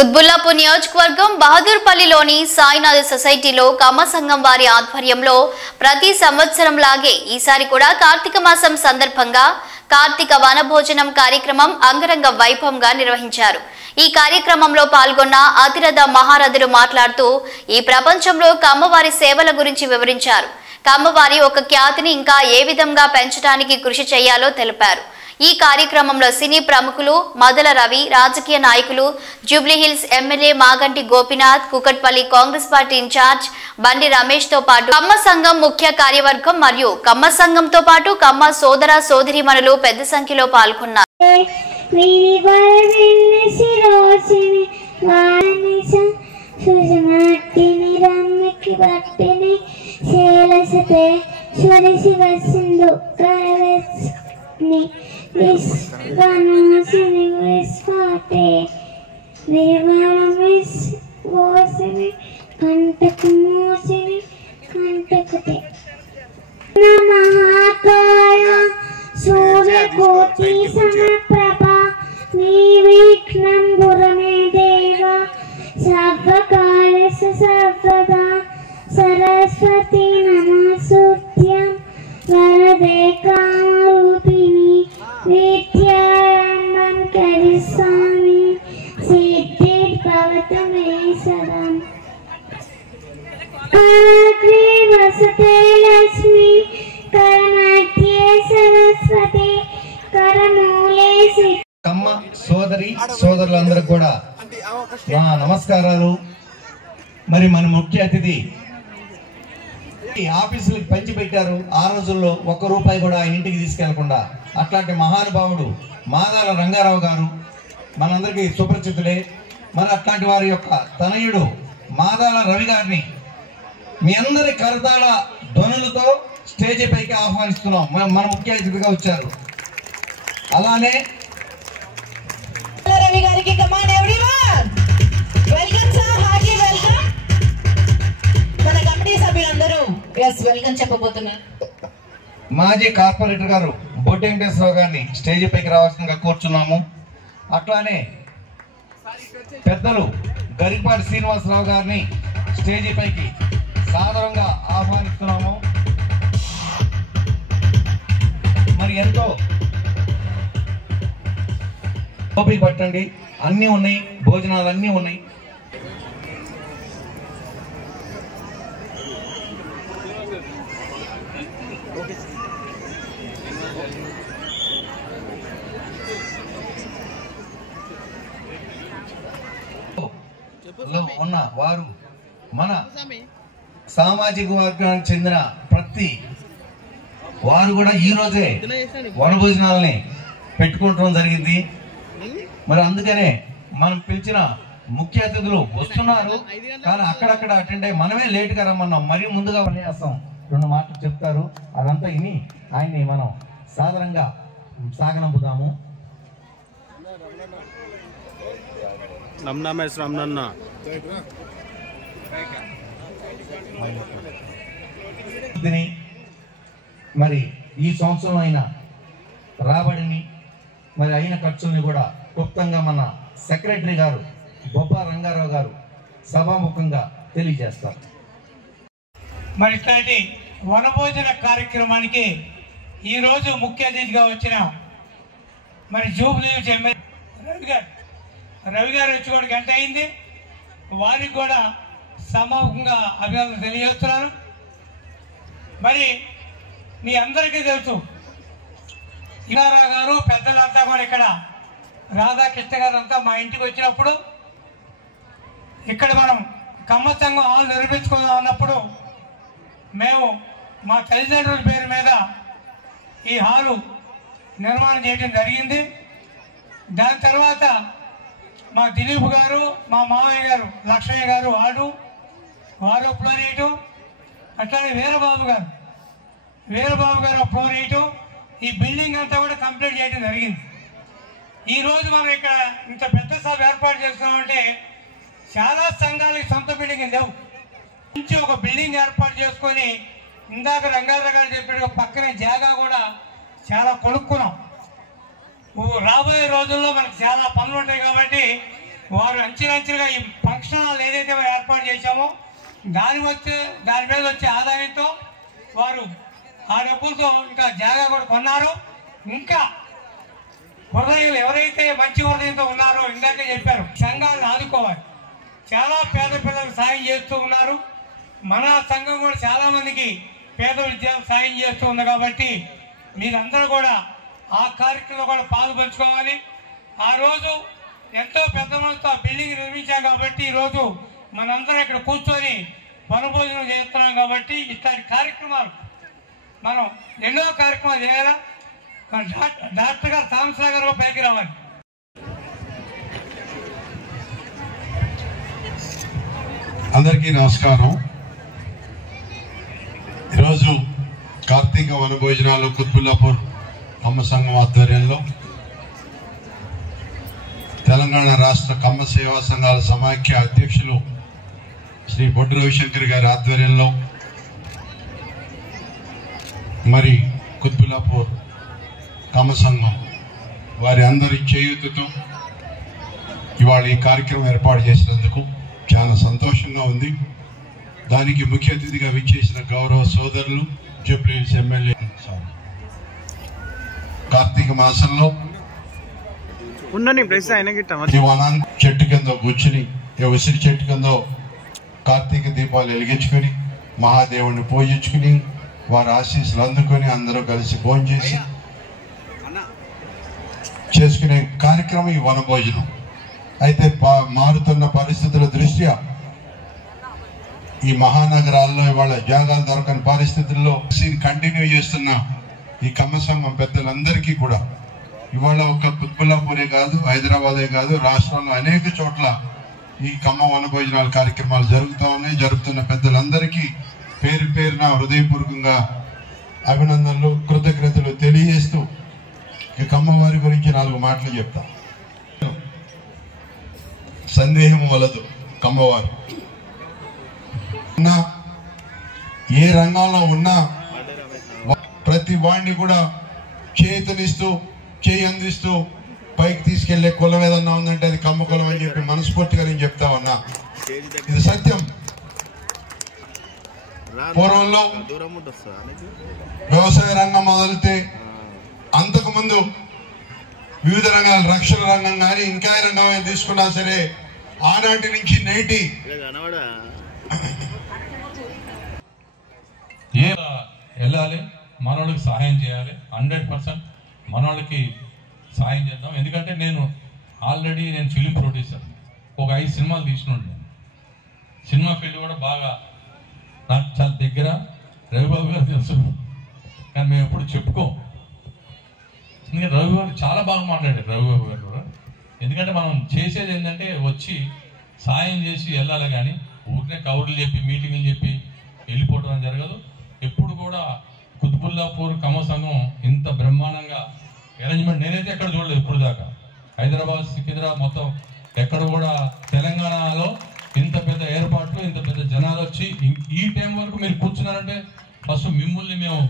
కుత్బుల్లాపూర్ నియోజకవర్గం బహదూర్పల్లిలోని సాయినాథ్ సొసైటీలో కమ్మ సంఘం వారి ఆధ్వర్యంలో ప్రతి సంవత్సరం లాగే ఈసారి కూడా కార్తీక మాసం సందర్భంగా కార్తీక వనభోజనం కార్యక్రమం అంగరంగ వైభవంగా నిర్వహించారు. ఈ కార్యక్రమంలో పాల్గొన్న అతిరథ మహారథులు మాట్లాడుతూ ఈ ప్రపంచంలో కమ్మవారి సేవల గురించి వివరించారు. కమ్మవారి ఒక ఖ్యాతిని ఇంకా ఏ విధంగా పెంచడానికి కృషి చేయాలో తెలిపారు. ఈ కార్యక్రమంలో సినీ ప్రముఖులు మదల రవి, రాజకీయ నాయకులు, Jubilee Hills MLA Maganti Gopinath, Kukatpally Congress party incharge Bandi Ramesh తో పాటు కమ్మ సంఘం ముఖ్య కార్యవర్గం మరియు కమ్మ సంఘంతో పాటు కమ్మ సోదర సోదరీమణులు పెద్ద సంఖ్యలో పాల్గొన్నారు. सरस्वती नमस्तुभ्यं वरदे कामरूपिणी विद्यारम्भं करिष्यामि सिद्धिर्भवतु मे सदा। करग्रे वसते लक्ष्मी करमध्ये सरस्वती करमूले కమ్మ సోదరి సోదరులందరూ కూడా నా నమస్కారాలు. మరి మన ముఖ్య అతిథి ఆఫీసులకు పంచి పెట్టారు. ఆ రోజుల్లో ఒక్క రూపాయి కూడా ఆయన ఇంటికి తీసుకెళ్లకుండా అట్లాంటి మహానుభావుడు మాదాల రంగారావు గారు మనందరికీ సుపరిచితులే. మరి అట్లాంటి వారి యొక్క తనయుడు మాదాల రవి గారిని మీ అందరి కరతాళ ధ్వనులతో స్టేజీ పైకి ఆహ్వానిస్తున్నాం. మన ముఖ్య అతిథిగా వచ్చారు. అలానే రవి గారికి come on everyone welcome sir, hearty welcome. మన కమిటీ సభ్యులందరూ వెల్కమ్ చెప్పబోతున్నారు. మాజీ కార్పొరేటర్ గారు బొట్టి వెంకటేశ్వరరావు గారిని స్టేజీ పైకి రావాల్సిందిగా కూర్చున్నాము. అట్లానే పెద్దలు గరికపాటి శ్రీనివాసరావు గారిని స్టేజీ పైకి సాదరంగా ఆహ్వానిస్తున్నాము. మరి ఎంతో ఓపిక పట్టండి, అన్నీ ఉన్నాయి, భోజనాలు అన్నీ ఉన్నాయి. ఉన్న వారు మన సామాజిక వర్గానికి చెందిన ప్రతి వారు కూడా ఈ రోజే వనభోజనాలని పెట్టుకోవడం జరిగింది. మరి అందుకనే మనం పిలిచిన ముఖ్య అతిథులు వస్తున్నారు, కానీ అక్కడక్కడ అటెండ్ అయ్యి మనమే లేట్గా రమ్మన్నాం. మరీ ముందుగా ఉపన్యాసం 2 మాటలు చెప్తారు. అదంతా విని ఆయన్ని మనం సాదరంగా సాగనంపుదాము. మరి ఈ సంవత్సరం అయిన రాబడిని మరి అయిన ఖర్చుల్ని కూడా క్లుప్తంగా మన సెక్రటరీ గారు బొబ్బా రంగారావు గారు సభాముఖంగా తెలియజేస్తారు. మరి ఇట్లాంటి వనభోజన కార్యక్రమానికి ఈరోజు ముఖ్య అతిథిగా వచ్చిన మరి జూబ్లీహిల్స్ ఎమ్మెల్యే రవి గారు వచ్చి కూడా గంట అయింది. వారికి కూడా సభాముఖంగా అభినందనలు తెలియజేస్తున్నాను. మరి మీ అందరికీ తెలుసు, ఇలారా గారు పెద్దలంతా కూడా ఇక్కడ రాధాకృష్ణ గారు అంతా మా ఇంటికి వచ్చినప్పుడు ఇక్కడ మనం కమ్మ సంఘం హాల్ నిర్మించుకుందాం అన్నప్పుడు మేము మా తల్లిదండ్రుల పేరు మీద ఈ హాలు నిర్మాణం చేయడం జరిగింది. దాని తర్వాత మా దిలీప్ గారు, మా మావయ్య గారు లక్ష్మయ్య గారు వారు ఫ్లోర్ వేయటం, అట్లానే వీరబాబు గారు ఫ్లోర్ వేయటం, ఈ బిల్డింగ్ అంతా కూడా కంప్లీట్ చేయడం జరిగింది. ఈరోజు మనం ఇక్కడ ఇంత పెద్ద సభ ఏర్పాటు చేస్తున్నామంటే చాలా సంఘాలకి సొంత బిల్డింగ్ లేవు. నుంచి ఒక బిల్డింగ్ ఏర్పాటు చేసుకొని ఇందాక రంగారావు గారు చెప్పిన పక్కనే జాగా కూడా చాలా కొనుక్కున్నాం. రాబోయే రోజుల్లో మనకు చాలా పనులు ఉంటాయి కాబట్టి వారు అంచెలంచెలుగా ఈ ఫంక్షన్ హాల్ ఏదైతే మనం ఏర్పాటు చేశామో దాని మీద వచ్చే ఆదాయంతో వారు ఆ డబ్బులతో ఇంకా జాగా కూడా కొన్నారు. ఇంకా హృదయాలు ఎవరైతే మంచి హృదయంతో ఉన్నారో ఇందాకే చెప్పారు సంఘాలను ఆదుకోవాలి. చాలా పేద పిల్లలకు సాయం చేస్తూ ఉన్నారు. మన సంఘం కూడా చాలా మందికి పేద విద్యార్థులకు సాయం చేస్తూ ఉంది. కాబట్టి మీరందరూ కూడా ఆ కార్యక్రమంలో కూడా పాల్పంచుకోవాలి. ఆ రోజు ఎంతో పెద్ద మనసుతో బిల్డింగ్ నిర్మించాం కాబట్టి ఈరోజు మనందరం ఇక్కడ కూర్చొని వనభోజనం చేస్తున్నాం. కాబట్టి ఇట్లాంటి కార్యక్రమాలు మనం ఎన్నో కార్యక్రమాలు చేయాలా. మన డాక్టర్ గారు థామస్ గారు పైకి రావాలి. అందరికీ నమస్కారం. ఈరోజు కార్తీక వనభోజనాలు కుత్బుల్లాపూర్ కమ్మ సంఘం ఆధ్వర్యంలో తెలంగాణ రాష్ట్ర కమ్మ సేవా సంఘాల సమాఖ్య అధ్యక్షులు శ్రీ బొడ్డు రవిశంకర్ గారి ఆధ్వర్యంలో మరి కుత్బుల్లాపూర్ కమ్మ సంఘం వారి అందరి చేయూతతో ఇవాళ ఈ కార్యక్రమం ఏర్పాటు చేసినందుకు చాలా సంతోషంగా ఉంది. దానికి ముఖ్య అతిథిగా విచ్చేసిన గౌరవ సోదరులు జూబ్లీహిల్స్ ఎమ్మెల్యే కార్తీక మాసంలో చెట్టు కింద కూర్చుని ఉసిరి చెట్టు కింద కార్తీక దీపాలు వెలిగించుకొని మహాదేవుని పూజించుకుని వారి ఆశీస్సులు అందుకొని అందరూ కలిసి భోజనం చేసి చేసుకునే కార్యక్రమం ఈ వనభోజనం. అయితే మారుతున్న పరిస్థితుల దృష్ట్యా ఈ మహానగరాల్లో ఇవాళ జాగాలు దొరకని పరిస్థితుల్లో కంటిన్యూ చేస్తున్న ఈ కమ్మ సంఘం పెద్దలందరికీ కూడా ఇవాళ ఒక కుత్బుల్లాపూరే కాదు, హైదరాబాదే కాదు, రాష్ట్రంలో అనేక చోట్ల ఈ కమ్మ వనభోజనాల కార్యక్రమాలు జరుగుతూ ఉన్నాయి. జరుగుతున్న పెద్దలందరికీ పేరు పేరున హృదయపూర్వకంగా అభినందనలు, కృతజ్ఞతలు తెలియజేస్తూ ఈ కమ్మవారి గురించి 4 మాటలు చెప్తా. సందేహం వలదు, కమ్మవారు ఏ రంగంలో ఉన్నా ప్రతి వాడిని కూడా చేతనిస్తూ చేయి అందిస్తూ పైకి తీసుకెళ్లే కులం ఏదన్నా ఉందంటే అది కమ్మ కులం అని చెప్పి మనస్ఫూర్తిగా నేను చెప్తా ఉన్నా. ఇది సత్యం. పూర్వంలో వ్యవసాయ రంగం మొదలితే అంతకుముందు వివిధ రంగాలు, రక్షణ రంగం కానీ ఇంకా రంగం ఏం తీసుకున్నా సరే ఆనాటి నుంచి నేటి వెళ్ళాలి, మనోళ్ళకి సహాయం చేయాలి. 100% మనోళ్ళకి సహాయం చేద్దాం. ఎందుకంటే నేను ఫిలిం ప్రొడ్యూసర్, ఒక 5 సినిమాలు తీసినోండి. సినిమా ఫీల్డ్ కూడా బాగా నాకు చాలా దగ్గర. రవిబాబు గారు తెలుసు, కానీ మేము ఎప్పుడు చెప్పుకోం. ఎందుకంటే రవి గారు చాలా బాగా మాట్లాడారు. రవిబాబు గారు కూడా, ఎందుకంటే మనం చేసేది ఏంటంటే వచ్చి సాయం చేసి వెళ్ళాలి, కానీ ఊరినే కౌరులు చెప్పి మీటింగ్లు చెప్పి వెళ్ళిపోవడం జరగదు. ఎప్పుడు కూడా కుత్బుల్లాపూర్ కమ్మ సంఘం ఇంత బ్రహ్మాండంగా అరేంజ్మెంట్ నేనైతే ఎక్కడ చూడలేదు ఇప్పుడు దాకా. హైదరాబాద్, సికింద్రాబాద్ మొత్తం ఎక్కడ కూడా తెలంగాణలో ఇంత పెద్ద ఏర్పాట్లు, ఇంత పెద్ద జనాలు వచ్చి ఈ టైం వరకు మీరు కూర్చున్నారంటే ఫస్ట్ మిమ్మల్ని మేము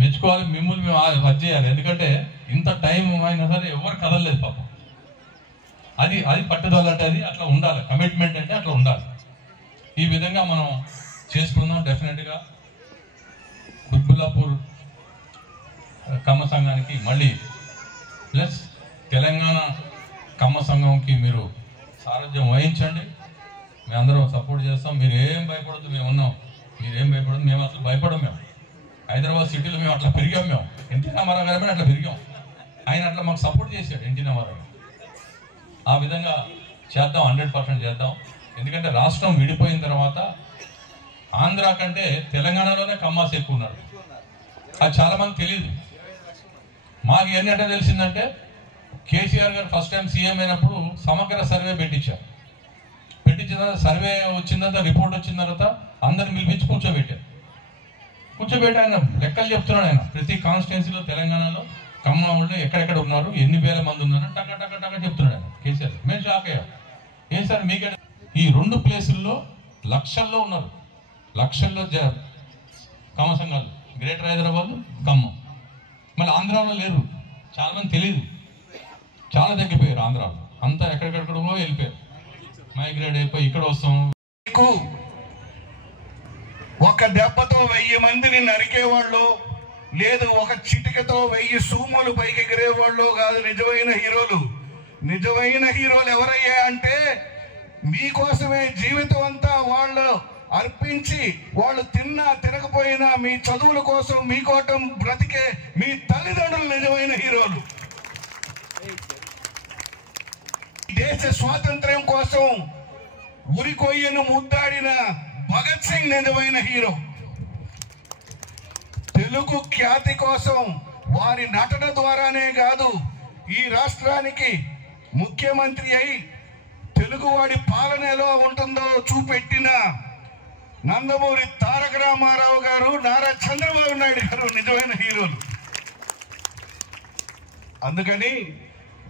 మెచ్చుకోవాలి, మిమ్మల్ని మేము అది చేయాలి. ఎందుకంటే ఇంత టైం అయినా సరే ఎవరు కదలలేదు పాపం. అది పట్టుదల అంటే అది అట్లా ఉండాలి, కమిట్మెంట్ అంటే అట్లా ఉండాలి. ఈ విధంగా మనం చేసుకుందాం. డెఫినెట్గా కుత్బుల్లాపూర్ కమ్మ సంఘానికి మళ్ళీ ప్లస్ తెలంగాణ కమ్మ సంఘంకి మీరు సారథ్యం వహించండి. మేమందరం సపోర్ట్ చేస్తాం. మీరు ఏం భయపడద్దు, మేము ఉన్నాం. మీరేం భయపడదు, మేము అసలు భయపడం. మేము హైదరాబాద్ సిటీలో మేము అట్లా పెరిగాం. మేము ఎన్టీ రామారావు గారి అట్లా పెరిగాం. ఆయన అట్లా మాకు సపోర్ట్ చేశాడు ఎన్టీ రామారావు. ఆ విధంగా చేద్దాం, 100% చేద్దాం. ఎందుకంటే రాష్ట్రం విడిపోయిన తర్వాత ఆంధ్ర కంటే తెలంగాణలోనే కమ్మాస్ ఎక్కువ ఉన్నారు. అది చాలా మంది తెలియదు. మాకు ఏంటంటే తెలిసిందంటే కేసీఆర్ గారు ఫస్ట్ టైం సీఎం అయినప్పుడు సమగ్ర సర్వే పెట్టించారు. పెట్టించిన తర్వాత సర్వే వచ్చిన తర్వాత రిపోర్ట్ వచ్చిన తర్వాత అందరిని పిలిపించి కూర్చోబెట్టి ఆయన లెక్కలు చెప్తున్నాడు. ఆయన ప్రతి కాన్స్టిట్యున్సీలో తెలంగాణలో కమ్మ వాళ్ళు ఎక్కడెక్కడ ఉన్నారు, ఎన్ని వేల మంది ఉన్నారని టక చెప్తున్నాడు ఆయన కేసీఆర్. మేము షాక్ అయ్యాం. ఏం సార్ మీకే ఈ 2 ప్లేసుల్లో లక్షల్లో ఉన్నారు, లక్షల్లో కమ్మ సంఘాలు. గ్రేటర్ హైదరాబాద్, ఖమ్మం. మళ్ళీ ఆంధ్రాలో లేరు, చాలా మంది తెలియదు, చాలా తగ్గిపోయారు ఆంధ్రాలో. అంతా ఎక్కడెక్కడికో వెళ్ళిపోయారు, మైగ్రేట్ అయిపోయి ఇక్కడ వస్తాం. ఒక దెబ్బతో 1000 మందిని నరికేవాళ్ళు లేదు, ఒక చిటికతో 1000 సూములు పైకి ఎగిరేవాళ్ళు కాదు నిజమైన హీరోలు. నిజమైన హీరోలు ఎవరయ్యా అంటే మీకోసమే జీవితం అంతా వాళ్ళు అర్పించి, వాళ్ళు తిన్నా తినకపోయినా మీ చదువుల కోసం మీకోసం బ్రతికే మీ తల్లిదండ్రులు నిజమైన హీరోలు. దేశ స్వాతంత్ర్యం కోసం ఉరికొయ్యను ముద్దాడిన భగత్ సింగ్ నిజమైన హీరో. తెలుగు ఖ్యాతి కోసం వారి నటన ద్వారానే కాదు, ఈ రాష్ట్రానికి ముఖ్యమంత్రి అయి తెలుగువాడి పాలన ఎలా ఉంటుందో చూపెట్టిన నందమూరి తారక రామారావు గారు, నారా చంద్రబాబు నాయుడు గారు నిజమైన హీరోలు. అందుకని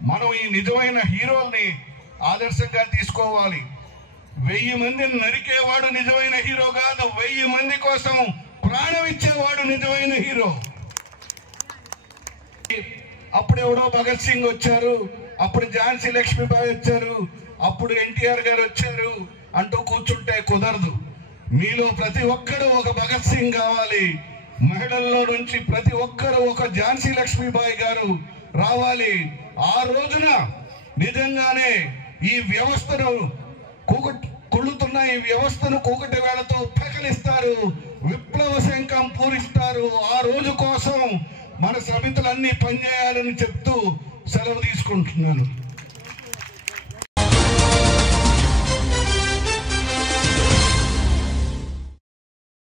మనం ఈ నిజమైన హీరోల్ని ఆదర్శంగా తీసుకోవాలి. 1000 మందిని నరికేవాడు నిజమైన హీరో కాదు, 1000 మంది కోసం ప్రాణం ఇచ్చేవాడు నిజమైన హీరో. అప్పుడు ఎవడో భగత్ సింగ్ వచ్చారు, అప్పుడు ఝాన్సీ లక్ష్మీబాయి వచ్చారు, అప్పుడు ఎన్టీఆర్ గారు వచ్చారు అంటూ కూర్చుంటే కుదరదు. మీలో ప్రతి ఒక్కరు ఒక భగత్ సింగ్ కావాలి. మహిళల్లో నుంచి ప్రతి ఒక్కరు ఒక ఝాన్సీ లక్ష్మీబాయి గారు రావాలి. ఆ రోజున నిజంగానే ఈ వ్యవస్థను కుళ్ళుతున్న ఈ వ్యవస్థను కూకటి వేళతో పకలిస్తారు, విప్లవ శంఖం పూరిస్తారు. ఆ రోజు కోసం మన సమితులన్నీ పనిచేయాలని చెప్తూ సెలవు తీసుకుంటున్నాను.